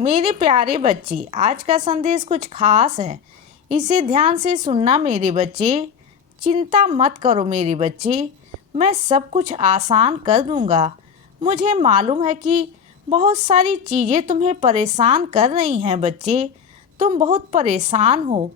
मेरे प्यारे बच्चे, आज का संदेश कुछ खास है। इसे ध्यान से सुनना मेरे बच्चे। चिंता मत करो मेरे बच्चे, मैं सब कुछ आसान कर दूंगा। मुझे मालूम है कि बहुत सारी चीज़ें तुम्हें परेशान कर रही हैं बच्चे। तुम बहुत परेशान हो,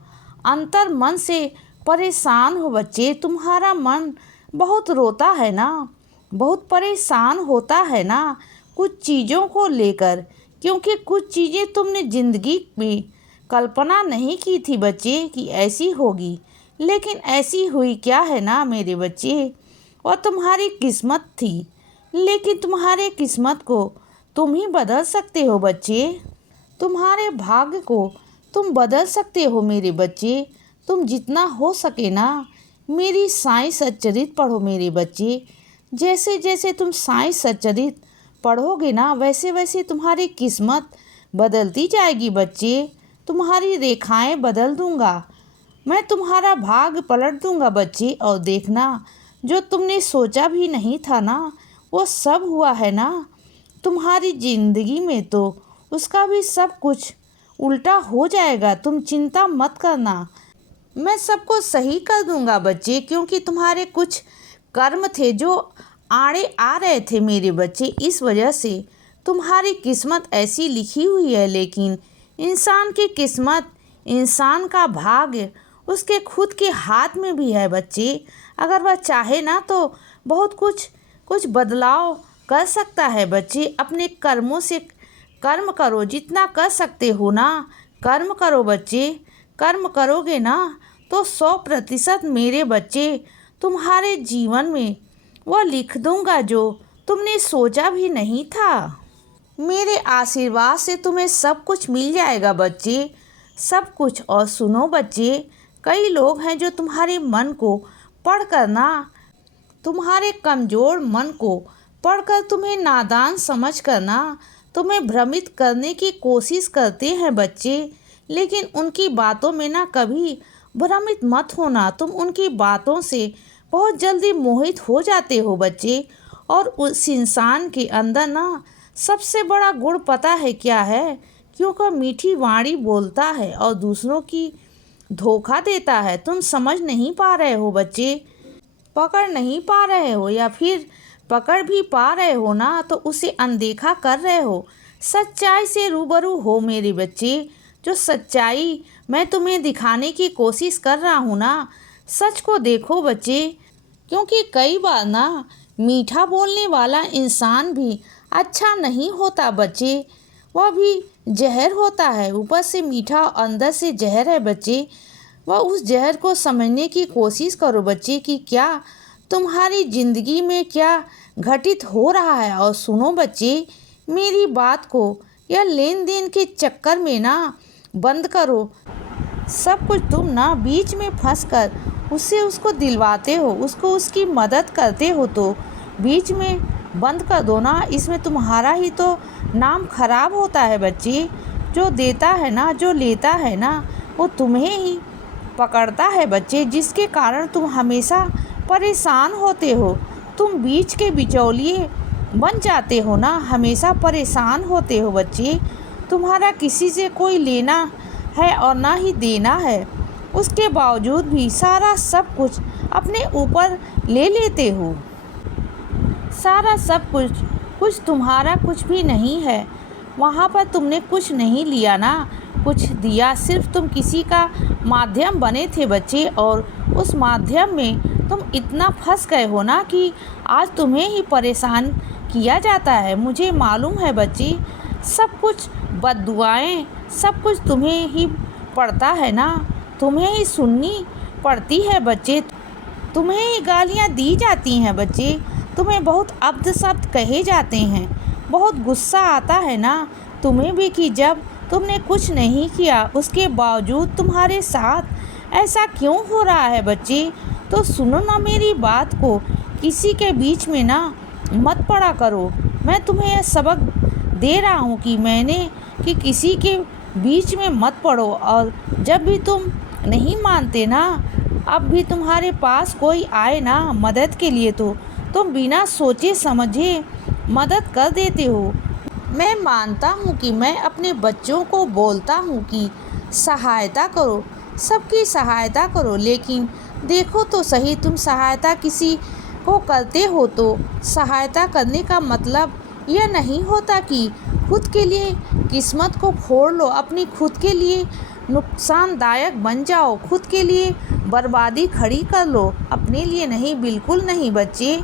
अंतर मन से परेशान हो बच्चे। तुम्हारा मन बहुत रोता है ना, बहुत परेशान होता है ना कुछ चीज़ों को लेकर, क्योंकि कुछ चीज़ें तुमने ज़िंदगी में कल्पना नहीं की थी बच्चे कि ऐसी होगी, लेकिन ऐसी हुई क्या है ना मेरे बच्चे। और तुम्हारी किस्मत थी, लेकिन तुम्हारे किस्मत को तुम ही बदल सकते हो बच्चे। तुम्हारे भाग्य को तुम बदल सकते हो मेरे बच्चे। तुम जितना हो सके ना मेरी साईं सच्चरित पढ़ो मेरे बच्चे। जैसे जैसे तुम साईं सच्चरित पढ़ोगे ना वैसे वैसे तुम्हारी किस्मत बदलती जाएगी बच्चे। तुम्हारी रेखाएं बदल दूंगा, मैं तुम्हारा भाग्य पलट दूंगा बच्चे। और देखना, जो तुमने सोचा भी नहीं था ना वो सब हुआ है ना तुम्हारी ज़िंदगी में, तो उसका भी सब कुछ उल्टा हो जाएगा। तुम चिंता मत करना, मैं सबको सही कर दूंगा बच्चे, क्योंकि तुम्हारे कुछ कर्म थे जो आड़े आ रहे थे मेरे बच्चे। इस वजह से तुम्हारी किस्मत ऐसी लिखी हुई है। लेकिन इंसान की किस्मत, इंसान का भाग्य उसके खुद के हाथ में भी है बच्चे। अगर वह चाहे ना तो बहुत कुछ बदलाव कर सकता है बच्चे। अपने कर्मों से कर्म करो, जितना कर सकते हो ना कर्म करो बच्चे। कर्म करोगे ना तो 100% मेरे बच्चे तुम्हारे जीवन में वह लिख दूंगा जो तुमने सोचा भी नहीं था। मेरे आशीर्वाद से तुम्हें सब कुछ मिल जाएगा बच्चे, सब कुछ। और सुनो बच्चे, कई लोग हैं जो तुम्हारे मन को पढ़कर ना, तुम्हारे कमज़ोर मन को पढ़कर तुम्हें नादान समझ कर ना तुम्हें भ्रमित करने की कोशिश करते हैं बच्चे। लेकिन उनकी बातों में ना कभी भ्रमित मत होना। तुम उनकी बातों से बहुत जल्दी मोहित हो जाते हो बच्चे। और उस इंसान के अंदर ना सबसे बड़ा गुण पता है क्या है? क्योंकि मीठी वाणी बोलता है और दूसरों की धोखा देता है। तुम समझ नहीं पा रहे हो बच्चे, पकड़ नहीं पा रहे हो, या फिर पकड़ भी पा रहे हो ना तो उसे अनदेखा कर रहे हो। सच्चाई से रूबरू हो मेरे बच्चे। जो सच्चाई मैं तुम्हें दिखाने की कोशिश कर रहा हूँ ना, सच को देखो बच्चे। क्योंकि कई बार ना मीठा बोलने वाला इंसान भी अच्छा नहीं होता बच्चे, वह भी जहर होता है। ऊपर से मीठा अंदर से जहर है बच्चे। वह उस जहर को समझने की कोशिश करो बच्चे कि क्या तुम्हारी ज़िंदगी में क्या घटित हो रहा है। और सुनो बच्चे मेरी बात को, यह लेन देन के चक्कर में ना बंद करो। सब कुछ तुम ना बीच में फंस कर उसको दिलवाते हो, उसकी मदद करते हो, तो बीच में बंद कर दो ना। इसमें तुम्हारा ही तो नाम खराब होता है बच्चे। जो देता है ना, जो लेता है ना, वो तुम्हें ही पकड़ता है बच्चे, जिसके कारण तुम हमेशा परेशान होते हो। तुम बीच के बिचौलिए बन जाते हो ना, हमेशा परेशान होते हो बच्चे। तुम्हारा किसी से कोई लेना है और ना ही देना है, उसके बावजूद भी सारा सब कुछ अपने ऊपर ले लेते हो। सारा सब कुछ तुम्हारा कुछ भी नहीं है। वहाँ पर तुमने कुछ नहीं लिया ना, कुछ दिया। सिर्फ तुम किसी का माध्यम बने थे बच्चे, और उस माध्यम में तुम इतना फंस गए हो ना कि आज तुम्हें ही परेशान किया जाता है। मुझे मालूम है बच्चे, सब कुछ बद्दुआएं, सब कुछ तुम्हें ही पड़ता है ना, तुम्हें ही सुननी पड़ती है बच्चे। तुम्हें ही गालियाँ दी जाती हैं बच्चे, तुम्हें बहुत अब्ध शब्द कहे जाते हैं। बहुत गुस्सा आता है ना तुम्हें भी कि जब तुमने कुछ नहीं किया उसके बावजूद तुम्हारे साथ ऐसा क्यों हो रहा है बच्चे। तो सुनो ना मेरी बात को, किसी के बीच में ना मत पड़ा करो। मैं तुम्हें यह सबक दे रहा हूँ कि किसी के बीच में मत पड़ो। और जब भी तुम नहीं मानते ना, अब भी तुम्हारे पास कोई आए ना मदद के लिए, तो तुम बिना सोचे समझे मदद कर देते हो। मैं मानता हूँ कि मैं अपने बच्चों को बोलता हूँ कि सहायता करो, सबकी सहायता करो, लेकिन देखो तो सही, तुम सहायता किसी को करते हो तो सहायता करने का मतलब यह नहीं होता कि खुद के लिए किस्मत को फोड़ लो, अपनी खुद के लिए नुकसानदायक बन जाओ, खुद के लिए बर्बादी खड़ी कर लो, अपने लिए नहीं, बिल्कुल नहीं बच्चे।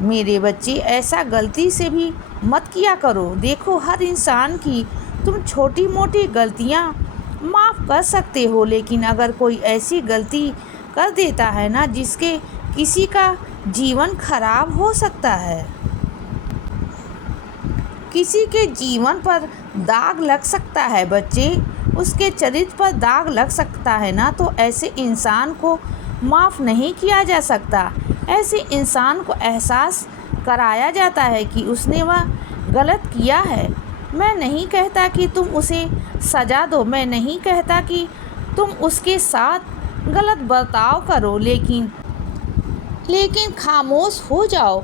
मेरे बच्चे, ऐसा गलती से भी मत किया करो। देखो, हर इंसान की तुम छोटी मोटी गलतियां माफ़ कर सकते हो, लेकिन अगर कोई ऐसी गलती कर देता है ना जिसके किसी का जीवन खराब हो सकता है, किसी के जीवन पर दाग लग सकता है बच्चे, उसके चरित्र पर दाग लग सकता है ना, तो ऐसे इंसान को माफ़ नहीं किया जा सकता। ऐसे इंसान को एहसास कराया जाता है कि उसने वह गलत किया है। मैं नहीं कहता कि तुम उसे सज़ा दो, मैं नहीं कहता कि तुम उसके साथ गलत बर्ताव करो, लेकिन खामोश हो जाओ,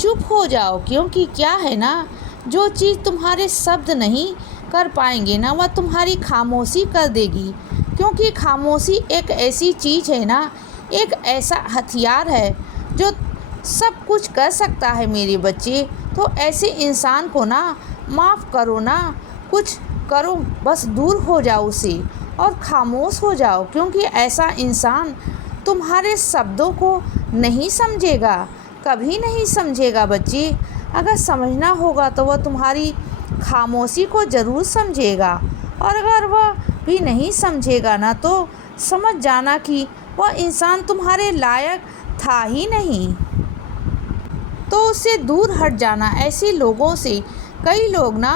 चुप हो जाओ, क्योंकि क्या है ना, जो चीज़ तुम्हारे शब्द नहीं कर पाएंगे ना, वह तुम्हारी खामोशी कर देगी। क्योंकि खामोशी एक ऐसी चीज़ है ना, एक ऐसा हथियार है जो सब कुछ कर सकता है मेरे बच्चे। तो ऐसे इंसान को ना माफ़ करो ना, कुछ करो, बस दूर हो जाओ उसे और खामोश हो जाओ, क्योंकि ऐसा इंसान तुम्हारे शब्दों को नहीं समझेगा, कभी नहीं समझेगा बच्चे। अगर समझना होगा तो वह तुम्हारी खामोशी को ज़रूर समझेगा, और अगर वह भी नहीं समझेगा ना, तो समझ जाना कि वह इंसान तुम्हारे लायक था ही नहीं, तो उससे दूर हट जाना। ऐसे लोगों से कई लोग ना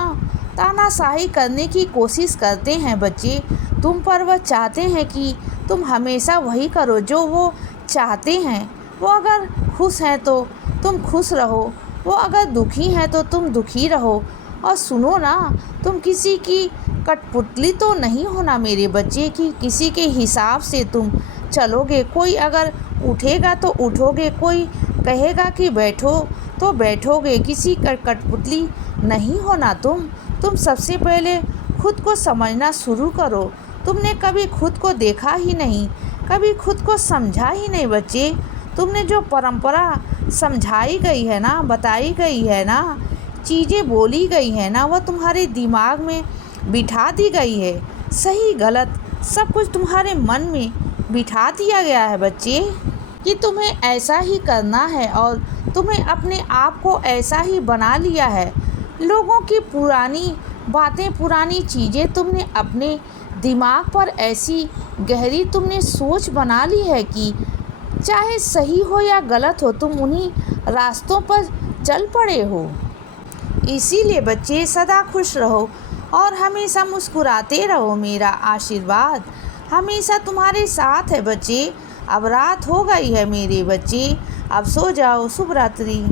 तानाशाही करने की कोशिश करते हैं बच्चे तुम पर। वह चाहते हैं कि तुम हमेशा वही करो जो वो चाहते हैं। वो अगर खुश हैं तो तुम खुश रहो, वो अगर दुखी हैं तो तुम दुखी रहो। और सुनो ना, तुम किसी की कठपुतली तो नहीं होना मेरे बच्चे, कि किसी के हिसाब से तुम चलोगे। कोई अगर उठेगा तो उठोगे, कोई कहेगा कि बैठो तो बैठोगे, किसी का कठपुतली नहीं होना तुम सबसे पहले खुद को समझना शुरू करो। तुमने कभी खुद को देखा ही नहीं, कभी खुद को समझा ही नहीं बच्चे। तुमने जो परंपरा समझाई गई है ना, बताई गई है ना, चीज़ें बोली गई है ना, वह तुम्हारे दिमाग में बिठा दी गई है। सही गलत सब कुछ तुम्हारे मन में बिठा दिया गया है बच्चे, कि तुम्हें ऐसा ही करना है, और तुम्हें अपने आप को ऐसा ही बना लिया है। लोगों की पुरानी बातें, पुरानी चीज़ें तुमने अपने दिमाग पर ऐसी गहरी तुमने सोच बना ली है कि चाहे सही हो या गलत हो, तुम उन्हीं रास्तों पर चल पड़े हो। इसीलिए बच्चे, सदा खुश रहो और हमेशा मुस्कुराते रहो। मेरा आशीर्वाद हमेशा तुम्हारे साथ है बच्चे। अब रात हो गई है मेरे बच्चे, अब सो जाओ। शुभ रात्रि।